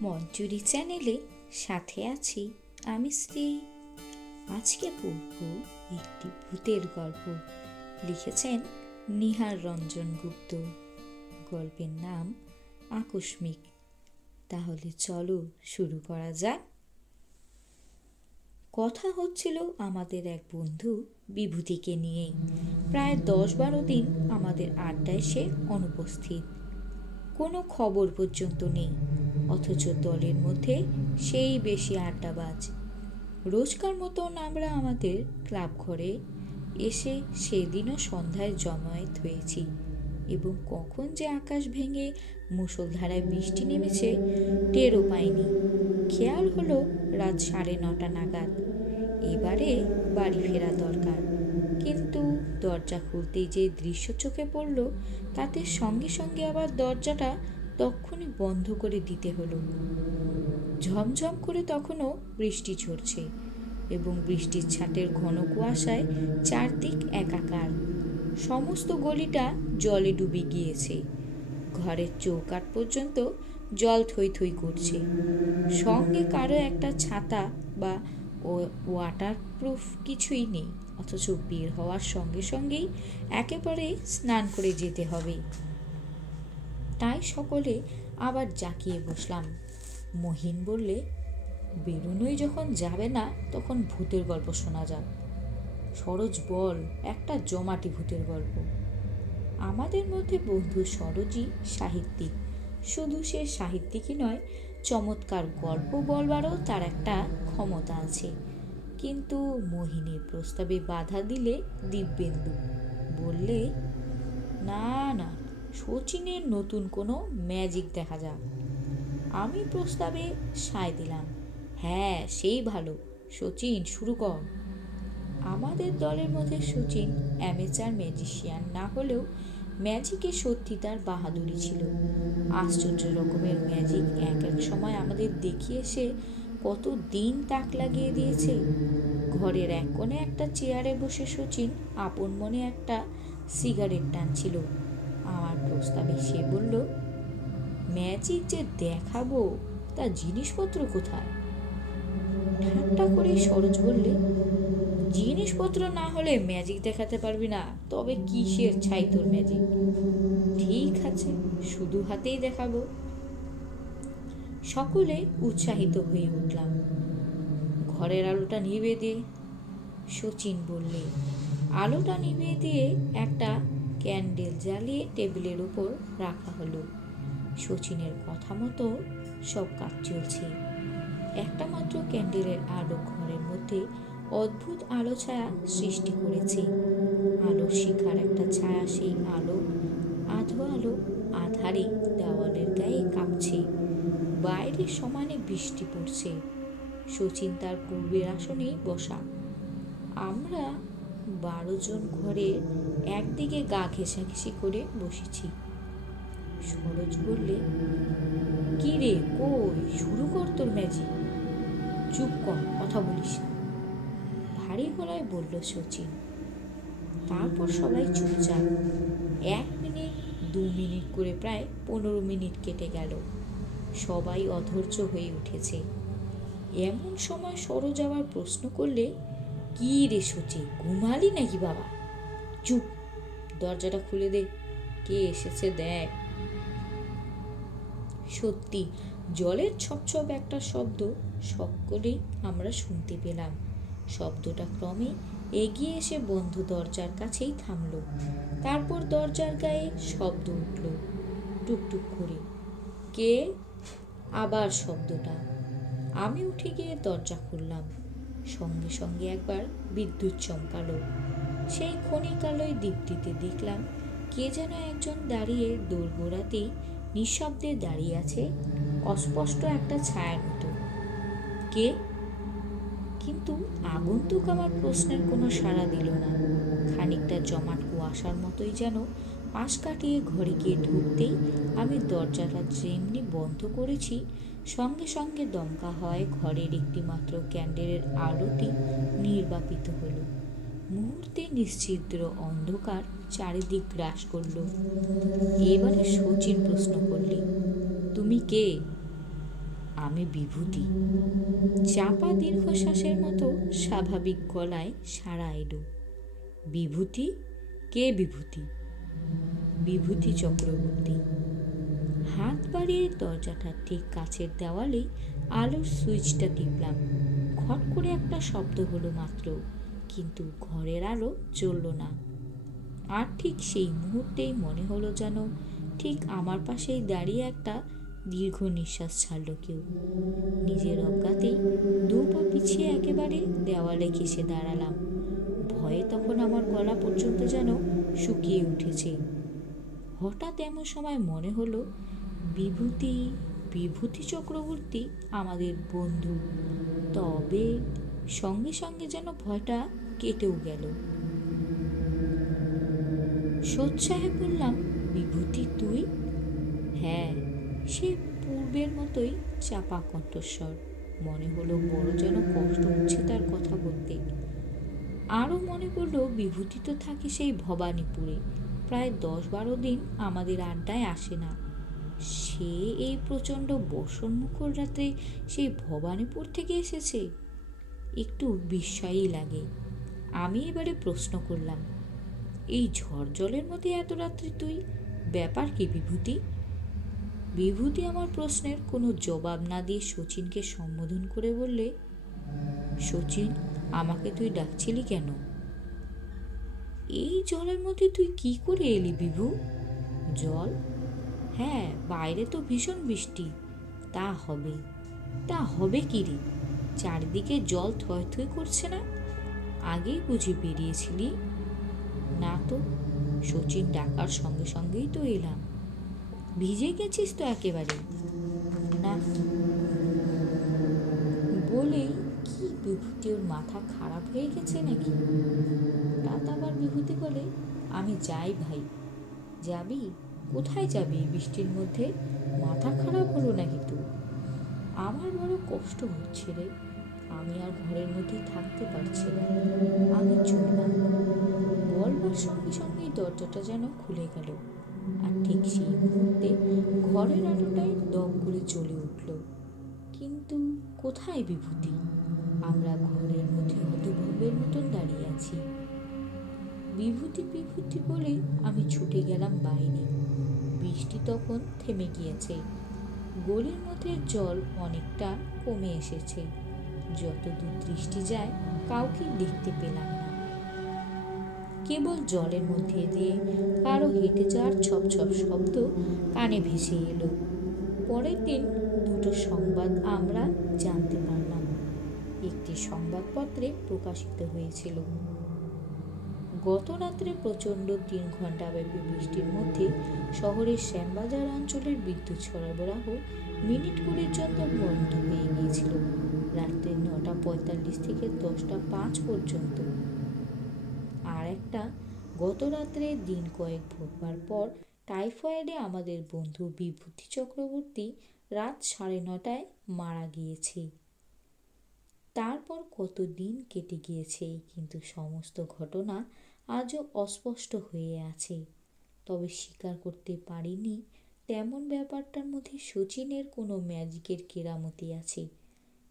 মঞ্জুরি চ্যানেলে সাথে আছি আমি শ্রী। আজকে পড়ব একটি ভূতের গল্প। লিখেছেন নিহার রঞ্জন গুপ্ত। গল্পের নাম আকস্মিক। তাহলে চলো শুরু করা যাক। কথা হচ্ছিল আমাদের এক বন্ধু বিভূতিকে নিয়েই। প্রায় 10-12 দিন আমাদের আড্ডায় সে অনুপস্থিত। কোনো খবর পর্যন্ত নেই, অথচ দলের মধ্যে সেই বেশি আড্ডাবাজ। রোজকার মতন আমরা আমাদের ক্লাব ঘরে এসে সেদিনও সন্ধ্যায় জমায়েত হয়েছি এবং কখন যে আকাশ ভেঙে মুষলধারায় বৃষ্টি নেমেছে টেরও পাইনি। খেয়াল হলো রাত 9:30 নাগাদ। এবারে বাড়ি ফেরা দরকার, কিন্তু দরজা খুলতেই যে দৃশ্য চোখে পড়ল তাতে সঙ্গে সঙ্গে আবার দরজাটা তক্ষুনি বন্ধ করে দিতে হলো। ঝমঝম করে তখনও বৃষ্টি ঝরছে এবং বৃষ্টির ছাঁটের ঘন কুয়াশায় চারদিক একাকার। সমস্ত গলিটা জলে ডুবে গিয়েছে। ঘরের চৌকাঠ পর্যন্ত জল থই থই করছে। সঙ্গে কারো একটা ছাতা বা ওয়াটারপ্রুফ কিছুই নেই, অথচ বের হওয়ার সঙ্গে সঙ্গেই একেবারে স্নান করে যেতে হবে। তাই সকলে আবার জাঁকিয়ে বসলাম। মহিন বললে, বেরোনোই যখন যাবে না তখন ভূতের গল্প শোনা যাক। সরোজ বল একটা জমাটি ভূতের গল্প। আমাদের মধ্যে বন্ধু সরোজই সাহিত্যিক। শুধু সে সাহিত্যিকই নয়, চমৎকার গল্প বলবারও তার একটা ক্ষমতা আছে। কিন্তু মোহিনীর প্রস্তাবে বাধা দিলে দিব্যেন্দু বললে, না না, শচীনের নতুন কোনো ম্যাজিক দেখা যাক। আমি প্রস্তাবে সায় দিলাম, হ্যাঁ সেই ভালো, শচীন শুরু কর। আমাদের দলের মধ্যে শচীন অ্যামেচার ম্যাজিশিয়ান না হলেও ম্যাজিকে সত্যি তার বাহাদুরি ছিল। আশ্চর্য রকমের ম্যাজিক এক এক সময় আমাদের দেখিয়ে সে কত দিন তাক লাগিয়ে দিয়েছে। ঘরের এক কোণে একটা চেয়ারে বসে শচীন আপন মনে একটা সিগারেট টানছিল। আমার প্রস্তাবে সে বলল, ম্যাজিক যে দেখাবো তা জিনিসপত্র কোথায়? ঠাট্টা করে সরোজ বললে, জিনিসপত্র না হলে ম্যাজিক দেখাতে পারবি না, তবে কিসের ছাই তোর ম্যাজিক? ঠিক আছে, শুধু হাতেই দেখাবো। সকলে উৎসাহিত হয়ে উঠলাম। ঘরের আলোটা নিভিয়ে দে, শচীন বললে। আলোটা নিভিয়ে দিয়ে একটা ক্যান্ডেল জ্বালিয়ে টেবিলের উপর রাখা হলো। শচীনের কথা মতো সব কাজ চলছে। একটা মাত্র ক্যান্ডেলের আলো ঘরের মধ্যে অদ্ভুত আলো ছায়া সৃষ্টি করেছে। আলোর শিখার একটা ছায়া সেই আলো আধারে দেওয়ালের গায়ে কাঁপছে। বাইরে সমানে বৃষ্টি পড়ছে। শচীন তার পূর্বের আসনেই বসা। আমরা 12 জন ঘরের একদিকে গা ঘেঁষাঘেঁষি করে বসেছি। সরোজ বললে, কি রে, কই শুরু কর তোর ম্যাজিক। চুপ কর, কথা বলিস না, ভারী গলায় বলল শচীন। তারপর সবাই চুপচাপ। 1 মিনিট 2 মিনিট করে প্রায় 15 মিনিট কেটে গেল। সবাই অধৈর্য হয়ে উঠেছে। এমন সময় সরোজ আবার প্রশ্ন করলে, কি রে শচীন, ঘুমালি নাকি বাবা? চুপ, দরজাটা খুলে দে, কে এসেছে দেখ। সত্যি জলের ছপছপ একটা শব্দ সকলেই আমরা শুনতে পেলাম। শব্দটা ক্রমে এগিয়ে এসে বন্ধ দরজার কাছেই থামল। তারপর দরজার গায়ে শব্দ উঠল, টুকটুক করে। কে? আবার শব্দটা। আমি উঠে গিয়ে দরজা খুললাম। সঙ্গে সঙ্গে একবার বিদ্যুৎ চমকালো। সেই ক্ষণিক আলোয় দীপ্তিতে দেখলাম কে যেন একজন দাঁড়িয়ে দোরগোড়াতেই নিঃশব্দে দাঁড়িয়ে আছে, অস্পষ্ট একটা ছায়ার মতো। কে? কিন্তু আগন্তুক আমার প্রশ্নের কোনো সাড়া দিল না। খানিকটা জমাট কুয়াশার মতোই যেন পাশ কাটিয়ে ঘরে গিয়ে ঢুকতেই আমি দরজাটা যেমনি বন্ধ করেছি, সঙ্গে সঙ্গে দমকা হয় ঘরের একটি মাত্র ক্যান্ডেলের আলোটি নির্বাপিত হলো। মুহূর্তে নিশ্ছিদ্র অন্ধকার চারিদিক গ্রাস করল। এবারে শচীন প্রশ্ন করলে, তুমি কে? আমি বিভূতি। চাপা দীর্ঘশ্বাসের মতো স্বাভাবিক গলায় সাড়া এলো। বিভূতি? কে বিভূতি? বিভূতি চক্রবর্তী। হাত বাড়িয়ে দরজাটার ঠিক কাছের দেওয়ালেই আলোর সুইচটা টিপলাম। খট করে একটা শব্দ হলো মাত্র, কিন্তু ঘরের আলো জ্বলল না। আর ঠিক সেই মুহূর্তেই মনে হলো যেন ঠিক আমার পাশেই দাঁড়িয়ে একটা দীর্ঘ নিঃশ্বাস ছাড়ল কেউ। নিজের অজ্ঞাতেই দু পা পিছিয়ে একেবারে দেওয়ালে ঘেঁষে দাঁড়ালাম। ভয়ে তখন আমার গলা পর্যন্ত যেন শুকিয়ে উঠেছে। হঠাৎ এমন সময় মনে হলো বিভূতি বিভূতি চক্রবর্তী আমাদের বন্ধু। তবে সঙ্গে সঙ্গে যেন ভয়টা কেটেও গেল। সোৎসাহে বললাম, বিভূতি তুই? হ্যাঁ, সে পূর্বের মতোই চাপা কণ্ঠস্বর। মনে হলো বড় যেন কষ্ট হচ্ছে তার কথা বলতে। আরও মনে পড়ল বিভূতি তো থাকে সেই ভবানীপুরে, প্রায় 10-12 দিন আমাদের আড্ডায় আসে না। সে এই প্রচণ্ড বর্ষণমুখর রাত্রে সেই ভবানীপুর থেকে এসেছে। একটু বিস্ময়ই লাগে। আমি এবারে প্রশ্ন করলাম, এই ঝড় জলের মধ্যে এত রাত্রে তুই? ব্যাপার কি বিভূতি? বিভূতি আমার প্রশ্নের কোনো জবাব না দিয়ে শচীনকে সম্বোধন করে বললে, শচীন, আমাকে তুই ডাকছিলি কেন? এই জলের মধ্যে তুই কি করে এলি বিভু? জল? হ্যাঁ, বাইরে তো ভীষণ বৃষ্টি। তা হবে কি রে? চারিদিকে জল থই থই করছে না? আগেই বুঝি বেরিয়েছিলি? না তো, শচীন ডাকার সঙ্গে সঙ্গেই তো এলাম। ভিজে গেছিস তো একেবারে? না। বলেই কি বিভূতি ওর মাথা খারাপ হয়ে গেছে নাকি? রাত আবার বিভূতি বলে, আমি যাই ভাই। যাবি? কোথায় যাবি বৃষ্টির মধ্যে? মাথা খারাপ হলো নাকি তোর? আমার বড় কষ্ট হচ্ছে রে, আমি আর ঘরের মধ্যেই থাকতে পারছি না। আমি চললাম। বলবার সঙ্গে সঙ্গেই দরজাটা যেন খুলে গেল। আর ঠিক সেই মুহূর্তে ঘরের আলোটাই দম করে জ্বলে উঠল। কিন্তু কোথায় বিভূতি? আমরা ঘরের মধ্যে হতভম্বের মতন দাঁড়িয়ে আছি। বিভূতি বিভূতি বলেই আমি ছুটে গেলাম বাইরে। বৃষ্টি তখন থেমে গিয়েছে। গলির মধ্যে জল অনেকটা কমে এসেছে। যত দূর দৃষ্টি যায় কাউকে দেখতে পেলাম না। কেবল জলের মধ্যে দিয়ে কারো হেঁটে যাওয়ার ছপ ছপ শব্দ কানে ভেসে এলো। পরের দিন দুটো সংবাদ আমরা জানতে পারলাম। একটি সংবাদপত্রে প্রকাশিত হয়েছিল, গত রাত্রে প্রচণ্ড 3 ঘণ্টাব্যাপী বৃষ্টির মধ্যে শহরের শ্যামবাজার অঞ্চলের বিদ্যুৎ সরবরাহ মিনিট 20 জন্য বন্ধ হয়ে গিয়েছিল রাত্রে 9:45 থেকে 10:05 পর্যন্ত। আর একটা, গত রাত্রে দিন কয়েক ভোরবার পর টাইফয়েডে আমাদের বন্ধু বিভূতি চক্রবর্তী রাত 9:30টায় মারা গিয়েছে। তারপর কত দিন কেটে গিয়েছে, কিন্তু সমস্ত ঘটনা আজও অস্পষ্ট হয়ে আছে। তবে স্বীকার করতে পারিনি তেমন ব্যাপারটার মধ্যে শচীনের কোনো ম্যাজিকের কেরামতি আছে।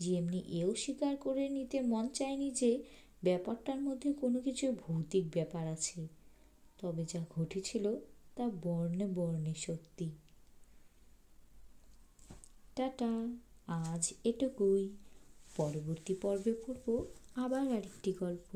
যেমনি এও স্বীকার করে নিতে মন চায়নি যে ব্যাপারটার মধ্যে কোনো কিছু ভৌতিক ব্যাপার আছে। তবে যা ঘটেছিল তা বর্ণে বর্ণে সত্যি। টাটা, আজ এটুকুই। পরবর্তী পর্বে পড়ব আবার আরেকটি গল্প।